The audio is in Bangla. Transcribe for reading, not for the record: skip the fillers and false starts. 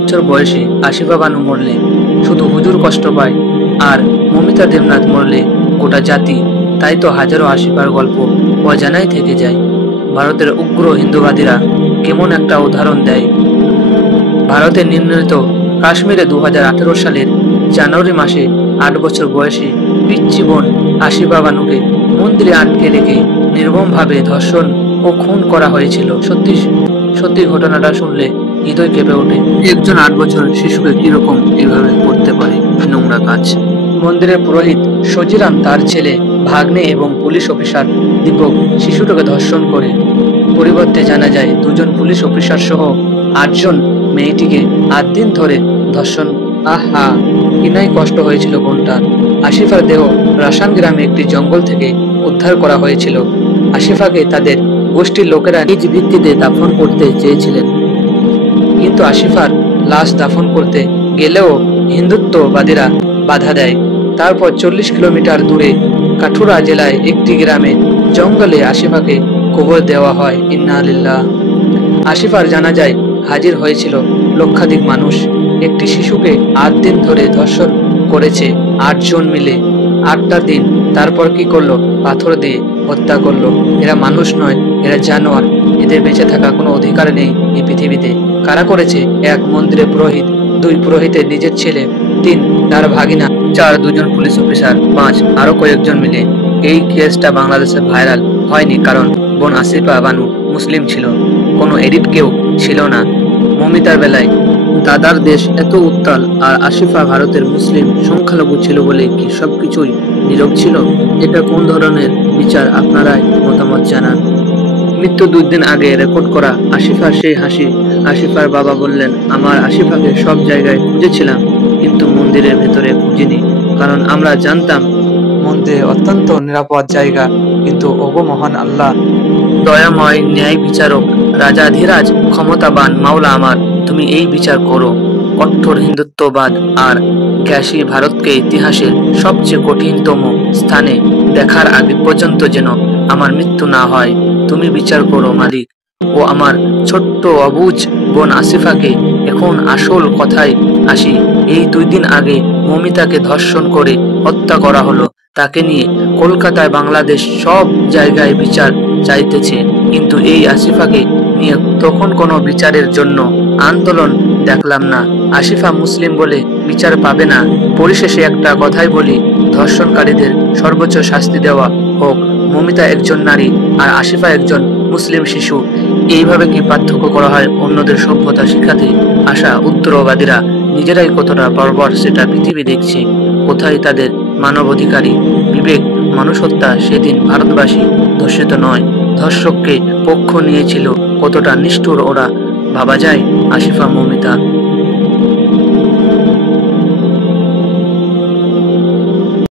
বছর বয়সে আসিফা বানু মরলে শুধু হুজুর কষ্ট পায়, আর মমিতা দেবনাথ মরলে গোটা জাতি। তাই তো হাজারো আসিফার গল্প অজানাই থেকে যায়। ভারতের উগ্র হিন্দুবাদীরা কেমন একটা উদাহরণ দেয়। ভারতের নির্ণীত কাশ্মীরে 2018 সালের জানুয়ারি মাসে 8 বছর বয়সী পিচ্চি বোন আসিফা বানুকে মন্দিরে আটকে রেখে নির্মমভাবে ধর্ষণ ও খুন করা হয়েছিল। সত্যি সত্যি ঘটনাটা শুনলে হৃদয় কেঁপে ওঠে। একজন 8 বছর শিশুকে কিরকম এভাবে করতে পারে নোংরা কাজ। মন্দিরের পুরোহিত সজিরাম তার ছেলে, ভাগ্নে এবং পুলিশ অফিসার দীপক শিশুটাকে ধর্ষণ করে। পরিবর্তে জানা যায় 2জন পুলিশ অফিসার সহ 8 জন মেয়েটিকে 8 দিন ধরে ধর্ষণ। আহা, কিনাই কষ্ট হয়েছিল বোনটার। আসিফার দেহ রাসান গ্রামে একটি জঙ্গল থেকে উদ্ধার করা হয়েছিল। আসিফাকে তাদের গোষ্ঠীর লোকেরা নিজ ভিত্তিতে দাফন করতে চেয়েছিলেন, কিন্তু আসিফার লাশ দাফন করতে গেলেও হিন্দুত্ববাদীরা বাধা দেয়। তারপর 40 কিলোমিটার দূরে কাঠুরা জেলায় একটি গ্রামে জঙ্গলে আসিফাকে কবর দেওয়া হয়। ইন্না লিল্লাহ। আসিফার জানাজায় হাজির হয়েছিল লক্ষাধিক মানুষ। একটি শিশুকে 8 দিন ধরে ধর্ষণ করেছে 8 জন মিলে। 8টা দিন। তারপর কি করলো? পাথর দিয়ে হত্যা করলো। এরা মানুষ নয়, এরা জানোয়ার। এদের বেঁচে থাকা কোনো অধিকার নেই এই পৃথিবীতে। কারা করেছে? 1 মন্দিরের পুরোহিত, 2 পুরোহিতের নিজের ছেলে, 3 তার ভাগিনা, 4 2জন পুলিশ অফিসার, 5 আরো কয়েকজন মিলে। এই কেসটা বাংলাদেশে ভাইরাল হয়নি কারণ বোন আসিফা বানু মুসলিম ছিল, কোনো এডিট কেউ ছিল না। মমিতার বেলায় দাদার দেশ এত উত্তাল আর আসিফা ভারতের মুসলিম সংখ্যালঘু ছিল বলে কি সবকিছুই নীরব ছিল? এটা কোন ধরনের বিচার? আপনারাই মতামত জানান। মৃত্যু 2 দিন আগে রেকর্ড করা আসিফার সেই হাসি। আসিফার বাবা বললেন, আমার আসিফাকে সব জায়গায় খুঁজেছিলাম, কিন্তু মন্দিরের ভেতরে খুঁজিনি, কারণ আমরা জানতাম মন্দিরে অত্যন্ত নিরাপদ জায়গা। কিন্তু ওগো মহান আল্লাহ, দয়াময়, ন্যায় বিচারক, রাজাধিরাজ, ক্ষমতাবান মাওলা আমার, তুমি এই বিচার করো। কঠোর হিন্দুত্ববাদ আর গ্যাসি ভারতকে ইতিহাসের সবচেয়ে কঠিনতম স্থানে দেখার আগে পর্যন্ত যেন আমার মৃত্যু না হয়। তুমি বিচার করো মালিক। ও আমার ছোট্ট অবুঝ বোন আসিফাকে। এখন আসল কথায় আসি। এই 2 দিন আগে মমিতাকে ধর্ষণ করে হত্যা করা হলো। তাকে নিয়ে কলকাতায়, বাংলাদেশ সব জায়গায় বিচার চাইতেছে, কিন্তু এই আসিফাকে নিয়ে তখন কোনো বিচারের জন্য আন্দোলন দেখলাম না। আসিফা মুসলিম বলে বিচার পাবে না। পরিশেষে একটা কথাই বলি, ধর্ষণকারীদের সর্বোচ্চ শাস্তি দেওয়া হোক। মমিতা একজন নারী আর আসিফা একজন মুসলিম শিশু। এইভাবে কি পার্থক্য করা হয় অন্যদের সভ্যতা শিখাতে আসা উত্তরবাদীরা নিজেরাই কতটা বর্বর সেটা পৃথিবী দেখছে। কোথায় তাদের মানবাধিকারী বিবেক, মানুষত্বা? সেদিন ভারতবাসী ধর্ষিত নয়, ধর্ষককে পক্ষ নিয়েছিল। কতটা নিষ্ঠুর ওরা, ভাবা যায়? আসিফা, মমিতা